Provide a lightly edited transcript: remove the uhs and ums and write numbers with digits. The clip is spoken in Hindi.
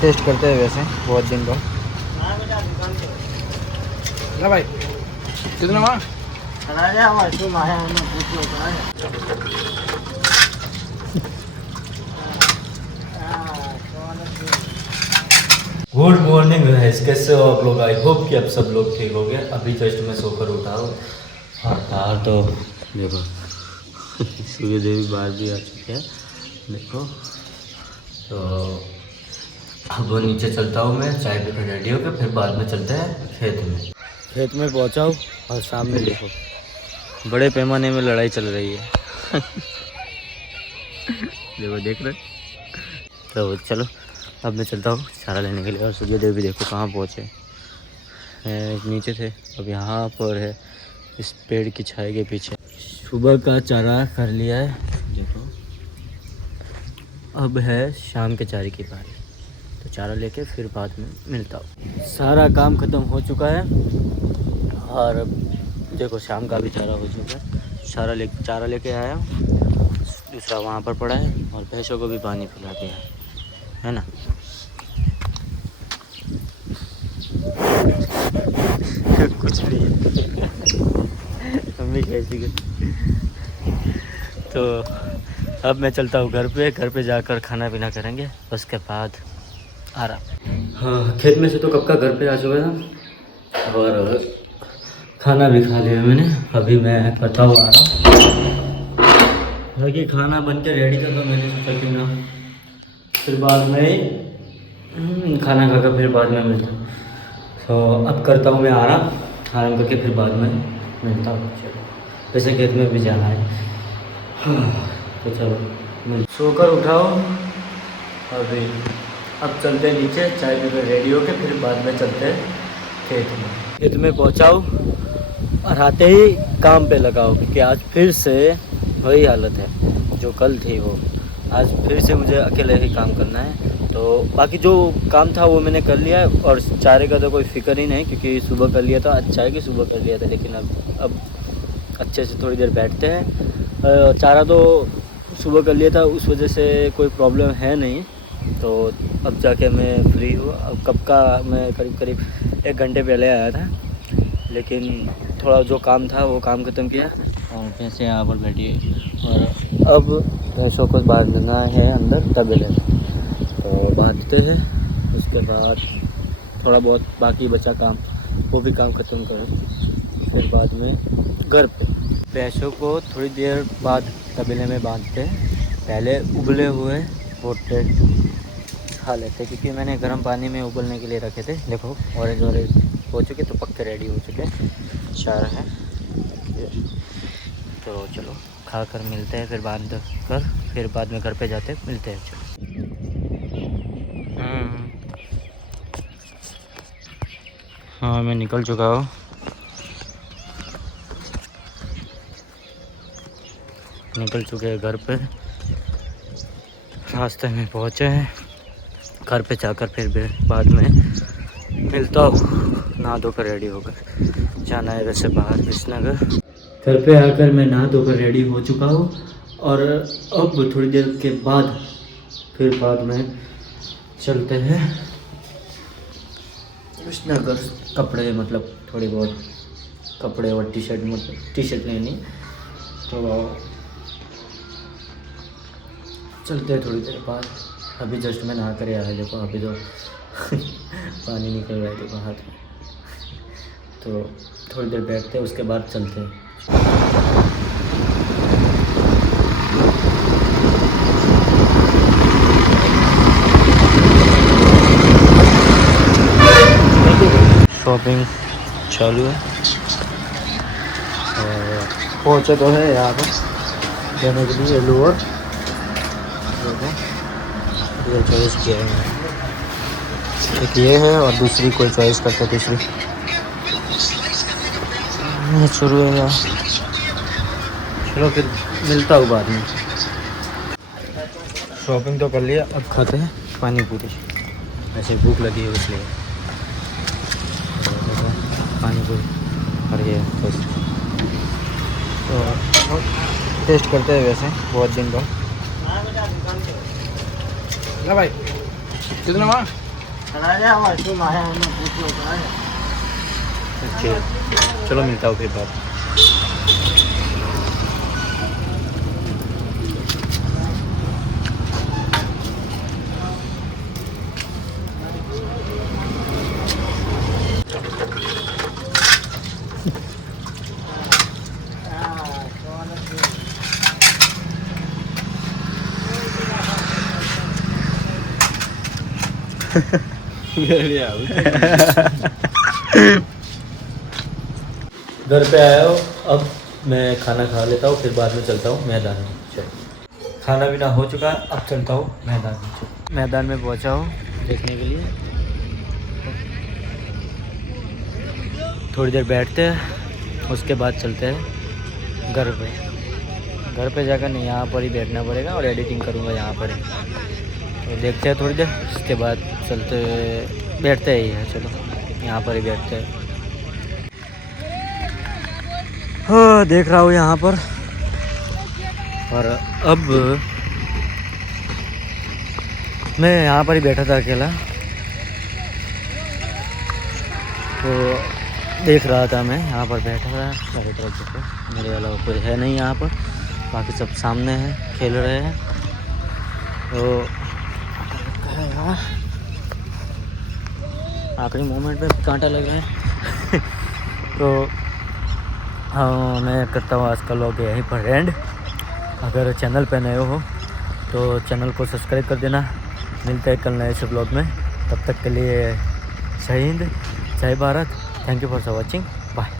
गुड मॉर्निंग गाइस, कैसे हो आप लोग? आई होप कि आप सब लोग ठीक हो गए। अभी जस्ट मैं सोकर उठा हूँ और बाहर तो देखो सूर्य देवी बाहर भी आ चुके हैं, देखो। तो अब वो नीचे चलता हूँ मैं, चाय पीकर रेडी होकर, फिर बाद में चलते हैं खेत में। खेत में पहुँचा हूँ और सामने देखो बड़े पैमाने में लड़ाई चल रही है देखो, देख रहे। तो चलो अब मैं चलता हूँ चारा लेने के लिए। और सूर्य देव भी देखो कहाँ पहुँचे हैं, नीचे थे, अब यहाँ पर है इस पेड़ की छाया के पीछे। सुबह का चारा कर लिया है देखो, अब है शाम के चारे की बारी। तो चारा लेके फिर बाद में मिलता हूँ। सारा काम ख़त्म हो चुका है और देखो शाम का भी चारा हो चुका है। चारा लेके आया, दूसरा वहाँ पर पड़ा है और भैंसों को भी पानी पिला दिया है ना। कुछ नहीं मम्मी कैसी गई। तो अब मैं चलता हूँ घर पे जाकर खाना पीना करेंगे, उसके बाद आराम। हाँ, खेत में से तो कब का घर पे आ चुका था और खाना भी खा लिया मैंने। अभी मैं करता हूँ आराम। बाकी खाना बन के रेडी था तो मैंने सोचा क्यों ना फिर बाद में खाना खाकर फिर बाद में मिलता हूँ। तो अब करता हूँ मैं आराम करके फिर बाद में मिलता हूँ। चलो, वैसे खेत में भी जाना है। हाँ, तो चलो सोकर उठाओ अभी। अब चलते हैं नीचे, चाय पीकर रेडी होके फिर बाद में चलते हैं खेत में पहुँचाओ और आते ही काम पे लगाओ, क्योंकि आज फिर से वही हालत है जो कल थी। वो आज फिर से मुझे अकेले ही काम करना है। तो बाकी जो काम था वो मैंने कर लिया है और चारे का तो कोई फिक्र ही नहीं, क्योंकि सुबह कर लिया था। अच्छा है कि सुबह कर लिया था, लेकिन अब अच्छे से थोड़ी देर बैठते हैं। चारा तो सुबह कर लिया था, उस वजह से कोई प्रॉब्लम है नहीं। तो अब जाके मैं फ्री हूँ। अब कब का मैं करीब 1 घंटे पहले आया था, लेकिन थोड़ा जो काम था वो काम ख़त्म किया और भैंसें यहाँ पर बैठी है। और अब भैंसों को बांधना है अंदर तबेले में, तो बांधते हैं। उसके बाद थोड़ा बहुत बाकी बचा काम वो भी काम ख़त्म करें, फिर बाद में घर पे भैंसों को थोड़ी देर बाद तबेले में बांधते हैं। पहले उबले हुए भुट्टे खा लेते, क्योंकि मैंने गर्म पानी में उबलने के लिए रखे थे। देखो ऑरेंज हो चुके, तो पक्के रेडी हो चुके चार हैं। तो चलो खा कर मिलते हैं, फिर बांध कर फिर बाद में घर पे जाते मिलते हैं। चलो हाँ, मैं निकल चुका हूँ। निकल चुके हैं घर पे, रास्ते में पहुँचे हैं। घर पे जाकर फिर बाद में मिलता हूँ। नहा धोकर रेडी होकर जाना है वैसे बाहर विसनगर। घर पे आकर मैं नहा धोकर रेडी हो चुका हूँ और अब थोड़ी देर के बाद फिर बाद में चलते हैं विसनगर। कपड़े मतलब थोड़ी बहुत कपड़े और टी शर्ट लेनी, तो चलते हैं थोड़ी देर बाद। अभी जस्ट मैं नहा कर आया है, देखो अभी तो पानी निकल रहा है देखो हाथ में। तो थोड़ी देर बैठते हैं, उसके बाद चलते हैं। शॉपिंग चालू है और पहुँचे तो है यहाँ पर लेने के लिए लोअर। ये चॉइस किया है, एक ये है और दूसरी कोई चॉइस करते दूसरी शुरू है यार। चलो फिर मिलता हूँ बाद में। शॉपिंग तो कर लिया, अब खाते हैं पानी पूरी। ऐसे भूख लगी है इसलिए पानी पूरी और ये तो टेस्ट करते हैं वैसे बहुत दिन बाद। ना भाई कितना वहाँ ओके, चलो मिलता हूँ फिर बात। घर पे आया हो, अब मैं खाना खा लेता हूँ, फिर बाद में चलता हूँ मैदान में। चलो, खाना पीना हो चुका है, अब चलता हूँ मैदान में। चलो, मैदान में पहुँचा हूँ देखने के लिए। थोड़ी देर बैठते हैं, उसके बाद चलते हैं घर पे। घर पे जाकर नहीं, यहाँ पर ही बैठना पड़ेगा और एडिटिंग करूँगा यहाँ पर ही। तो देखते हैं थोड़ी देर, उसके बाद चलते बैठते ही हैं। चलो, यहाँ पर ही बैठते हैं। हाँ, देख रहा हूँ यहाँ पर। और अब मैं यहाँ पर ही बैठा था अकेला, तो देख रहा था मैं यहाँ पर बैठा था चारों तरफ देखो, मेरे अलावा कोई है नहीं यहाँ पर, बाकी सब सामने हैं, खेल रहे हैं। तो आखिरी मोमेंट पे कांटा लग रहा है। तो हाँ, मैं करता हूँ आज का व्लॉग यहीं पर एंड। अगर चैनल पे नए हो तो चैनल को सब्सक्राइब कर देना। मिलते हैं कल नए से व्लॉग में, तब तक के लिए जय हिंद, जय Bharat. Thank you for watching, bye.